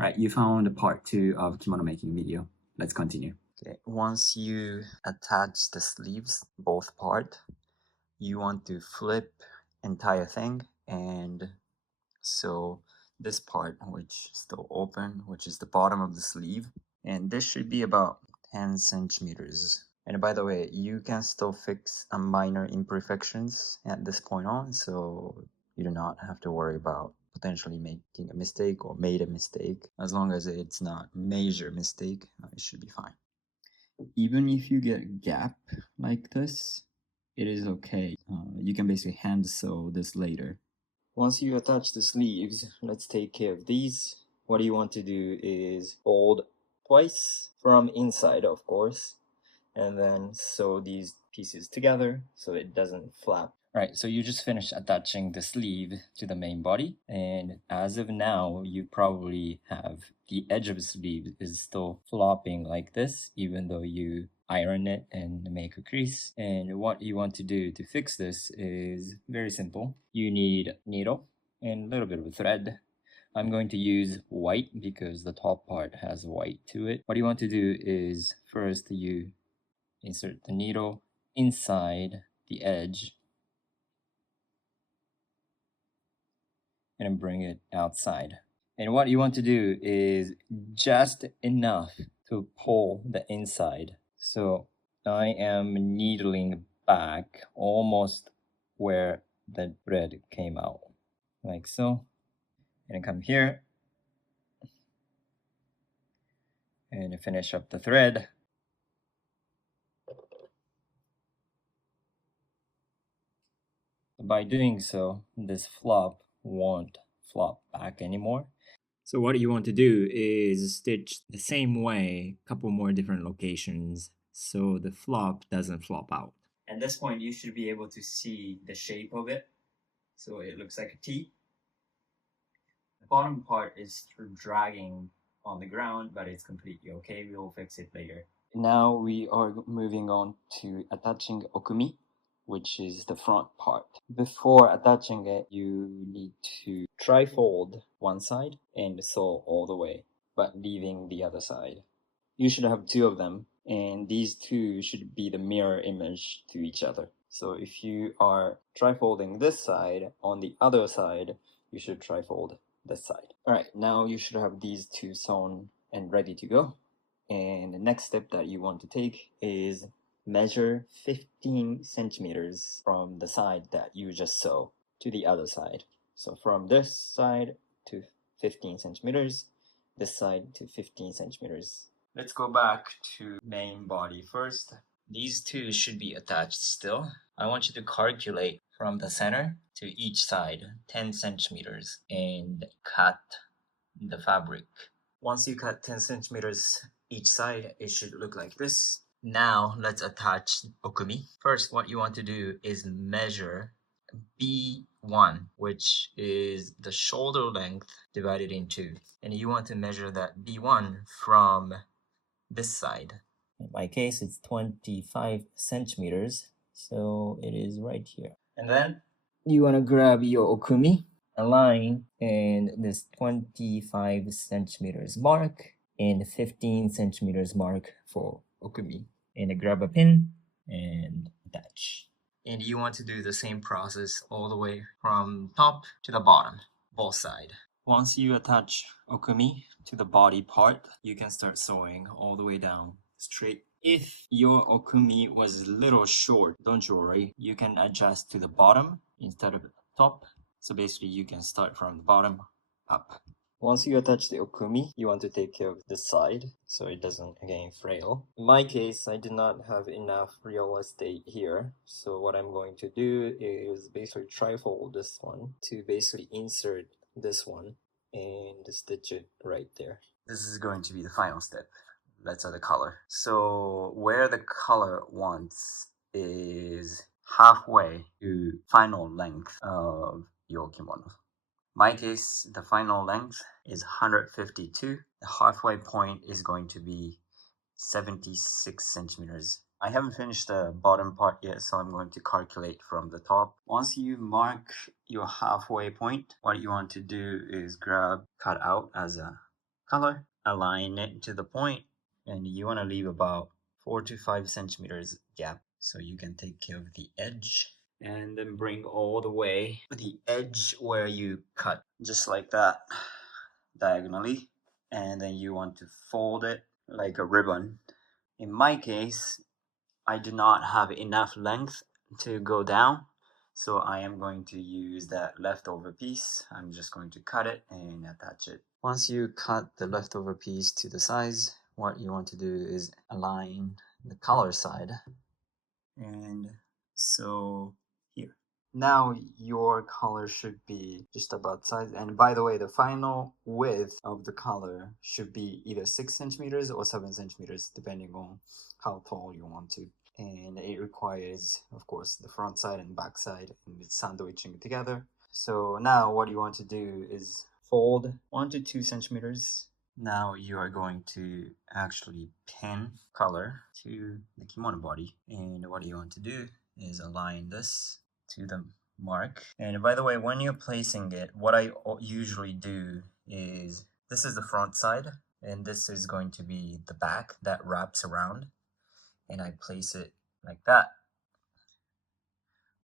Alright, you found part 2 of kimono making video. Let's continue. Okay, once you attach the sleeves, both part, you want to flip entire thing and sew this part, which is still open, which is the bottom of the sleeve, and this should be about 10 centimeters. And by the way, you can still fix a minor imperfections at this point on, so you do not have to worry about potentially making a mistake or made a mistake. As long as it's not major mistake, it should be fine. Even if you get a gap like this, it is okay. You can basically hand sew this later. Once you attach the sleeves, let's take care of these. What you want to do is fold twice from inside, of course, and then sew these pieces together so it doesn't flap. Right, so you just finished attaching the sleeve to the main body, and as of now, you probably have the edge of the sleeve is still flopping like this, even though you iron it and make a crease. And what you want to do to fix this is very simple. You need needle and a little bit of a thread. I'm going to use white because the top part has white to it. What you want to do is first you insert the needle inside the edge and bring it outside. And what you want to do is just enough to pull the inside. So I am needling back almost where the thread came out, like so. And come here and finish up the thread. By doing so, this flop won't flop back anymore. So what you want to do is stitch the same way, a couple more different locations, so the flop doesn't flop out. At this point, you should be able to see the shape of it. So it looks like a T. The bottom part is dragging on the ground, but it's completely okay. We will fix it later. Now we are moving on to attaching Okumi, which is the front part. Before attaching it, you need to tri-fold one side and sew all the way, but leaving the other side. You should have two of them, and these two should be the mirror image to each other. So if you are tri-folding this side, on the other side, you should tri-fold this side. Alright, now you should have these two sewn and ready to go. And the next step that you want to take is measure 15 centimeters from the side that you just sew to the other side. So from this side to 15 centimeters, this side to 15 centimeters. Let's go back to main body first. These two should be attached still. I want you to calculate from the center to each side 10 centimeters and cut the fabric. Once you cut 10 centimeters each side, it should look like this. Now let's attach Okumi. First, what you want to do is measure B1, which is the shoulder length divided in two. And you want to measure that B1 from this side. In my case, it's 25 centimeters, so it is right here. And then you want to grab your Okumi, a line, and this 25 centimeters mark and 15 centimeters mark for Okumi. And grab a pin and attach. And you want to do the same process all the way from top to the bottom, both sides. Once you attach Okumi to the body part, you can start sewing all the way down straight. If your Okumi was a little short, don't you worry, you can adjust to the bottom instead of the top. So basically you can start from the bottom up. Once you attach the Okumi, you want to take care of this side so it doesn't again frail. In my case, I did not have enough real estate here. So what I'm going to do is basically tri-fold this one to basically insert this one and stitch it right there. This is going to be the final step. Let's add the color. So where the color wants is halfway to final length of your kimono. My case, the final length is 152. The halfway point is going to be 76 centimeters. I haven't finished the bottom part yet, so I'm going to calculate from the top. Once you mark your halfway point, what you want to do is cut out as a color, align it to the point, and you want to leave about 4 to 5 centimeters gap so you can take care of the edge, and then bring all the way to the edge where you cut, just like that, diagonally, and then you want to fold it like a ribbon. In my case, I do not have enough length to go down, so I am going to use that leftover piece. I'm just going to cut it and attach it. Once you cut the leftover piece to the size, what you want to do is align the color side. And so here. Now your color should be just about size. And by the way, the final width of the color should be either 6 centimeters or 7 centimeters, depending on how tall you want to. And it requires, of course, the front side and back side, and it's sandwiching together. So now what you want to do is fold 1 to 2 centimeters. Now you are going to actually pin color to the kimono body. And what you want to do is align this to the mark. And by the way, when you're placing it, what I usually do is, this is the front side, and this is going to be the back that wraps around. And I place it like that.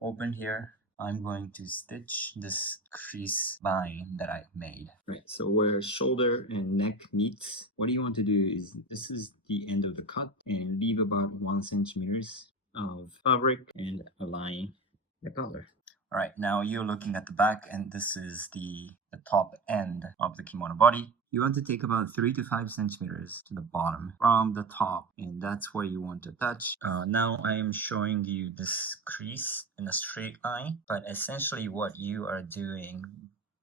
Open here. I'm going to stitch this crease line that I made. Right, so where shoulder and neck meets, what you want to do is, this is the end of the cut, and leave about 1 centimeters of fabric and align the color. All right, now you're looking at the back, and this is the top end of the kimono body. You want to take about 3 to 5 centimeters to the bottom from the top, and that's where you want to touch. Now I am showing you this crease in a straight line, but essentially what you are doing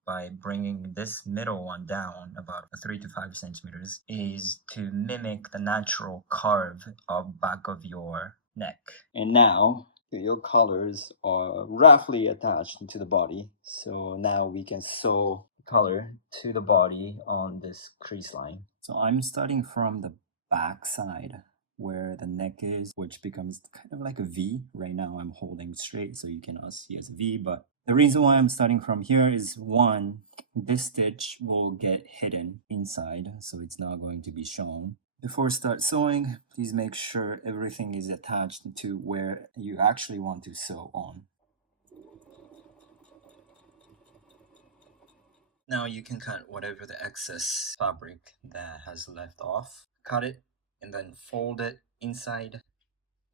by bringing this middle one down about 3 to 5 centimeters is to mimic the natural curve of back of your neck. And now your colors are roughly attached to the body, so now we can sew color to the body on this crease line. So I'm starting from the back side where the neck is, which becomes kind of like a V. Right now I'm holding straight, so you cannot see as a V, but the reason why I'm starting from here is, one, this stitch will get hidden inside, so it's not going to be shown. Before start sewing, please make sure everything is attached to where you actually want to sew on. Now you can cut whatever the excess fabric that has left off. Cut it and then fold it inside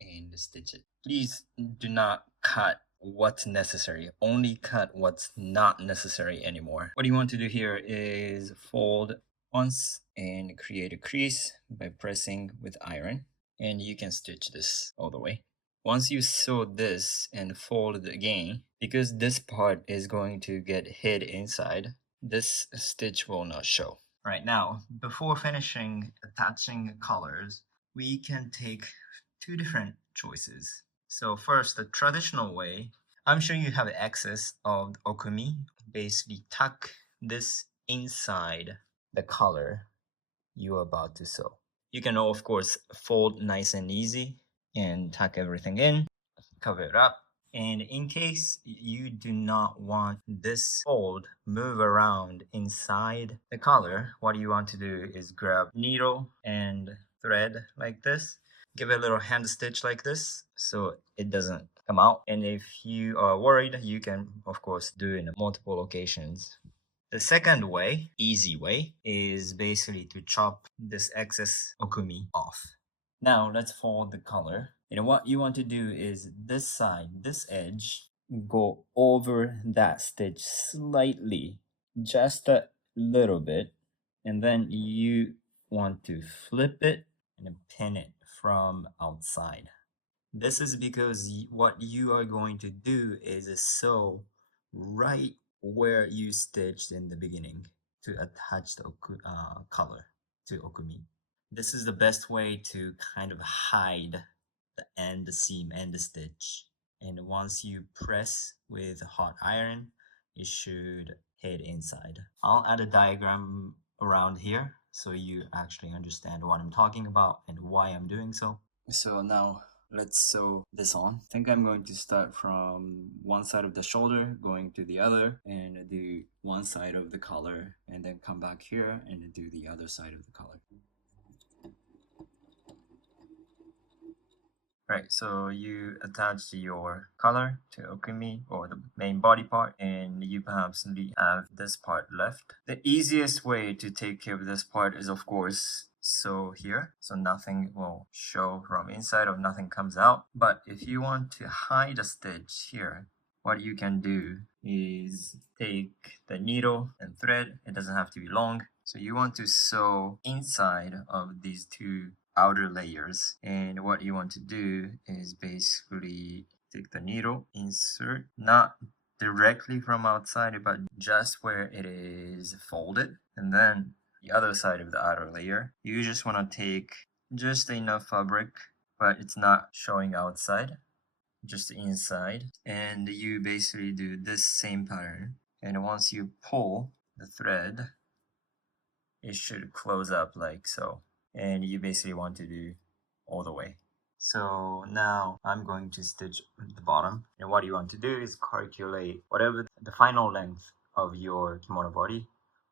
and stitch it. Please do not cut what's necessary. Only cut what's not necessary anymore. What you want to do here is fold once and create a crease by pressing with iron, and you can stitch this all the way. Once you sew this and fold it again, because this part is going to get hid inside, this stitch will not show. Right now, before finishing attaching colors, we can take 2 different choices. So first, the traditional way, I'm sure you have excess of Okumi. Basically tuck this inside the color you're about to sew. You can, of course, fold nice and easy and tuck everything in, cover it up. And in case you do not want this fold move around inside the collar, what you want to do is grab needle and thread like this. Give it a little hand stitch like this so it doesn't come out. And if you are worried, you can, of course, do it in multiple locations. The second way, easy way, is basically to chop this excess okumi off. Now let's fold the color. And what you want to do is this side, this edge, go over that stitch slightly, just a little bit. And then you want to flip it and pin it from outside. This is because what you are going to do is sew right where you stitched in the beginning to attach the color to okumi. This is the best way to kind of hide the end, the seam, and the stitch. And once you press with a hot iron, it should hit inside. I'll add a diagram around here so you actually understand what I'm talking about and why I'm doing so. So now let's sew this on. I think I'm going to start from one side of the shoulder, going to the other, and do one side of the collar, and then come back here and do the other side of the collar. Right, so you attach your collar to Okumi or the main body part, and you perhaps have this part left. The easiest way to take care of this part is, of course, sew here, so nothing will show from inside or nothing comes out. But if you want to hide a stitch here, what you can do is take the needle and thread. It doesn't have to be long. So you want to sew inside of these two outer layers, and what you want to do is basically take the needle, insert not directly from outside but just where it is folded, and then the other side of the outer layer you just want to take just enough fabric, but it's not showing outside, just inside, and you basically do this same pattern, and once you pull the thread it should close up like so, and you basically want to do all the way. So now I'm going to stitch the bottom, and what you want to do is calculate whatever the final length of your kimono body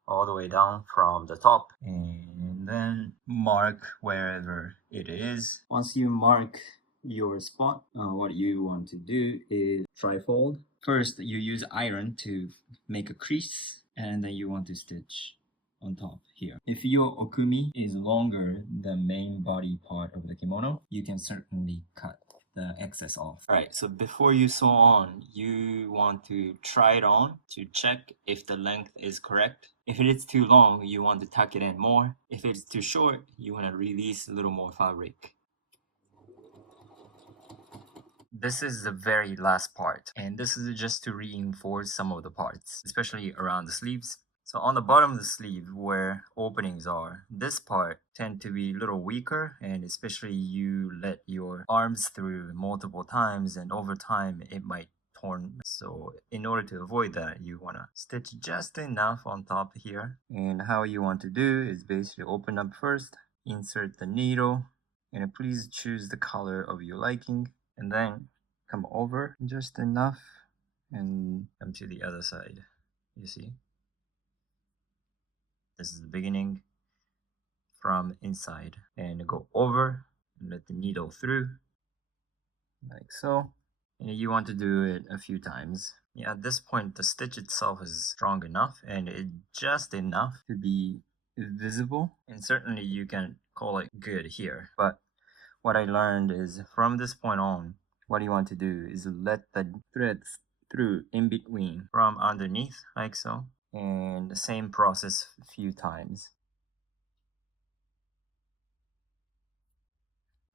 all the way down from the top, and then mark wherever it is. Once you mark your spot, what you want to do is trifold. First you use iron to make a crease, and then you want to stitch on top here. If your okumi is longer than main body part of the kimono, you can certainly cut the excess off. Alright, so before you sew on, you want to try it on to check if the length is correct. If it is too long, you want to tuck it in more. If it's too short, you want to release a little more fabric. This is the very last part, and this is just to reinforce some of the parts, especially around the sleeves. So on the bottom of the sleeve where openings are, this part tend to be a little weaker, and especially you let your arms through multiple times, and over time it might torn. So in order to avoid that, you want to stitch just enough on top here. And how you want to do is basically open up first, insert the needle, and please choose the color of your liking, and then come over just enough and come to the other side. You see? This is the beginning from inside, and go over and let the needle through like so, and you want to do it a few times. Yeah, at this point the stitch itself is strong enough and it's just enough to be visible, and certainly you can call it good here. But what I learned is from this point on, what you want to do is let the threads through in between from underneath like so, and the same process a few times.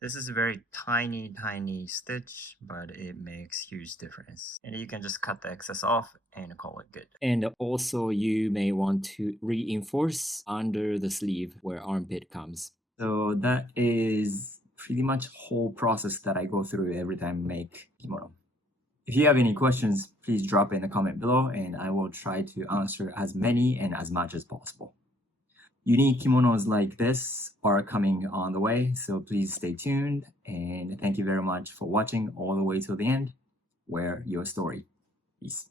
This is a very tiny stitch, but it makes huge difference. And you can just cut the excess off and call it good. And also you may want to reinforce under the sleeve where armpit comes. So that is pretty much whole process that I go through every time I make kimono. If you have any questions, please drop in the comment below, and I will try to answer as many and as much as possible. Unique kimonos like this are coming on the way, so please stay tuned, and thank you very much for watching all the way till the end. Wear your story. Peace.